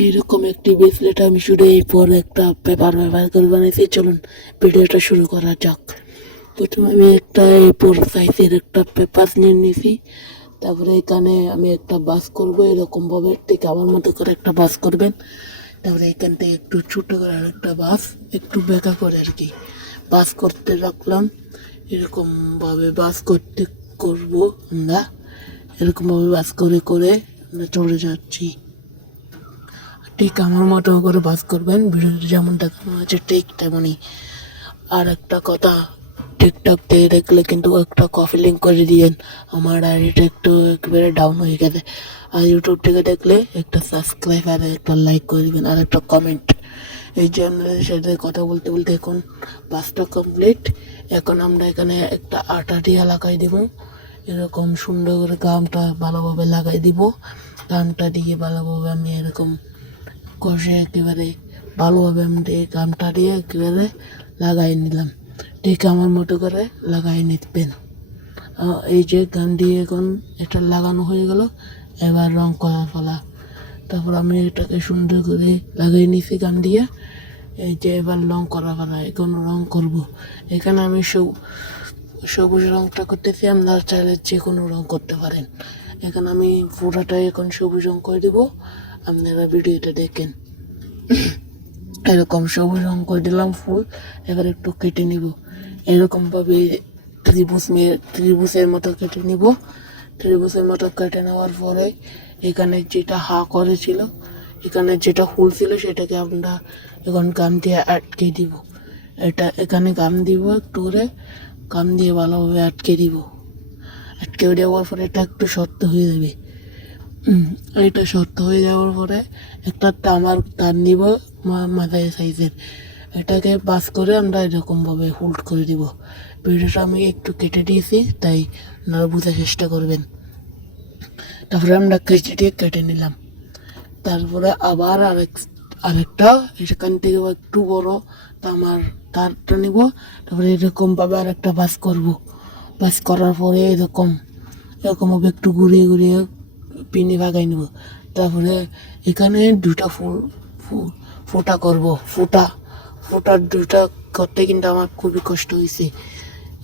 এইরকম একটি ব্রেসলেট আমি শুধু এই পর একটা পেপার ব্যবহার করে বানিয়েছি। চলুন ভিডিওটা শুরু করা যাক। প্রথমে আমি একটা এই ফোর সাইজের একটা পেপার নিয়ে নিয়েছি। তারপরে এখানে আমি একটা বাস করব, এরকমভাবে ঠিক আমার মতো করে একটা বাস করবেন। তারপরে এখান থেকে একটু ছোটো করে আর একটা বাস, একটু বেঁকা করে আর কি বাস করতে রাখলাম। এরকমভাবে বাস করব আমরা, এরকমভাবে বাস করে করে আমরা চলে যাচ্ছি। ঠিক আমার মতো করে বাস করবেন, ভিডিওতে যেমন দেখানো আছে ঠিক তেমনই। আর একটা কথা, টিকটক থেকে দেখলে কিন্তু একটা কপি লিঙ্ক করে দিয়েন, আমার আইডিটা একটু একেবারে ডাউন হয়ে গেছে। আর ইউটিউব থেকে দেখলে একটা সাবস্ক্রাইব আর একটা লাইক করে দিবেন আর একটা কমেন্ট। এই যে আপনাদের সাথে কথা বলতে বলতে এখন বাসটা কমপ্লিট। এখন আমরা এখানে একটা আটা দিয়ে লাগাই দেবো, এরকম সুন্দর করে গামটা ভালোভাবে লাগাই দিব। গামটা দিয়ে ভালোভাবে আমি এরকম কষে একেবারে ভালোভাবে আমি গামটা দিয়ে একেবারে লাগাই নিলাম। ঠিক আমার মতো করে লাগাই নিবেন। এই যে গাম দিয়ে এখন এটা লাগানো হয়ে গেল, এবার রং করা ফেলা। তারপর আমি এটাকে সুন্দর করে লাগিয়ে নিছি গাম দিয়ে। এই যে এবার রং করা ফেলা, এখন রং করব। এখানে আমি সবুজ রংটা করতেছি, আপনারা চাইলে যে কোনো রং করতে পারেন। এখানে আমি পুরাটাই এখন সবুজ রং করে দেবো, আপনারা ভিডিওটা দেখেন। এরকম সবুজ রং করে দিলাম ফুল। এবার একটু কেটে নিব, এরকমভাবে ত্রিভুজের মতো কেটে নিব। ত্রিভুজের মতো কেটে নেওয়ার পরে এখানে যেটা হা করেছিল, এখানে যেটা ফুল ছিল সেটাকে আমরা এখন গাম দিয়ে আটকে দিব। এটা এখানে গাম দিব, একটু করে গাম দিয়ে ভালোভাবে আটকে দিব। আটকে দেওয়ার পরে এটা একটু শক্ত হয়ে যাবে। এটা শক্ত হয়ে যাওয়ার পরে একটা তামার তার নিব মাঝারি সাইজের, এটাকে বাস করে আমরা এরকমভাবে হোল্ড করে দিব। ভিডিওটা আমি একটু কেটে দিয়েছি, তাই আপনারা বোঝার চেষ্টা করবেন। তারপরে আমরা কেচি দিয়ে কেটে নিলাম। তারপরে আবার আরেকটা এখান থেকে একটু বড় তামার তারটা নিব। তারপরে এরকমভাবে আরেকটা বাস করব। বাস করার পরে এরকমভাবে একটু ঘুরিয়ে ঘুরিয়ে পিনে ভাগাই নেব। তারপরে এখানে দুটা ফোঁটা করব। ফোঁটার দুটা করতে কিন্তু আমার খুবই কষ্ট হয়েছে।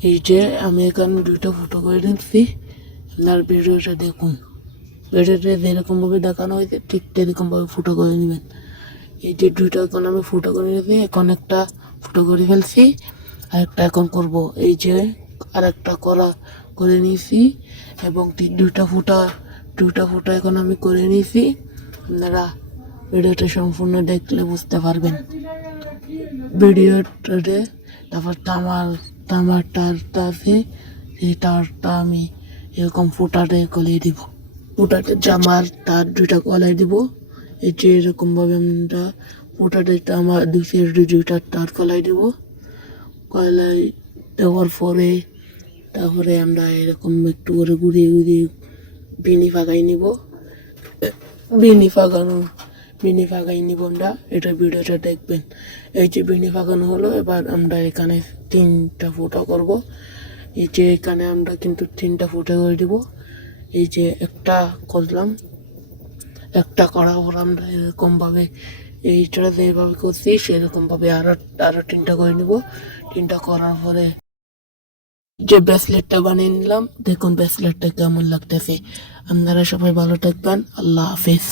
এই যে আমি এখানে দুটো ফুটো করে নিচ্ছি, আপনার ভিডিওটা দেখুন। ভিডিওটা যেরকমভাবে দেখানো হয়েছে ঠিক সেরকমভাবে ফুটো করে নেবেন। এই যে দুটো এখন আমি ফুটো করে নিয়েছি, এখন একটা ফুটো করে ফেলছি, আরেকটা এখন করব। এই যে আরেকটা করে নিয়েছি এবং দুটা ফুটা এখন আমি করে নিয়েছি। আপনারা ভিডিওটা সম্পূর্ণ দেখলে বুঝতে পারবেন। ভিডিওটাতে তারপর তামার তারটা আছে, সেই তারটা আমি এরকম ফুটাতে গলিয়ে দিব। ফুটাতে জামার তার দুইটা গলায় দিব। এই যে এরকমভাবে আমরা ফুটাতে আমার দুইটা তার গলায় দিব। গলায় দেওয়ার পরে তারপরে আমরা এরকম একটু করে ঘুরিয়ে ঘুরিয়ে বিনি ফাঁকাই নিব। বিনি ফাঁকাই নিব আমরা, এটা ভিডিওটা দেখবেন। এই যে বিনি ফাঁকানো হলো, এবার আমরা এখানে 3টা ফুটা করব। এই যে এখানে আমরা কিন্তু 3টা ফুটা করে দিব। এই যে একটা করলাম, একটা করার পর আমরা এরকমভাবে এইটা যেভাবে করছি সেরকমভাবে আরো 3টা করে নিব। 3টা করার পরে যে ব্রেসলেটটা বানিয়ে নিলাম, দেখুন ব্রেসলেটটা কেমন লাগতেছে। আপনারা সবাই ভালো থাকবেন, আল্লাহ হাফিজ।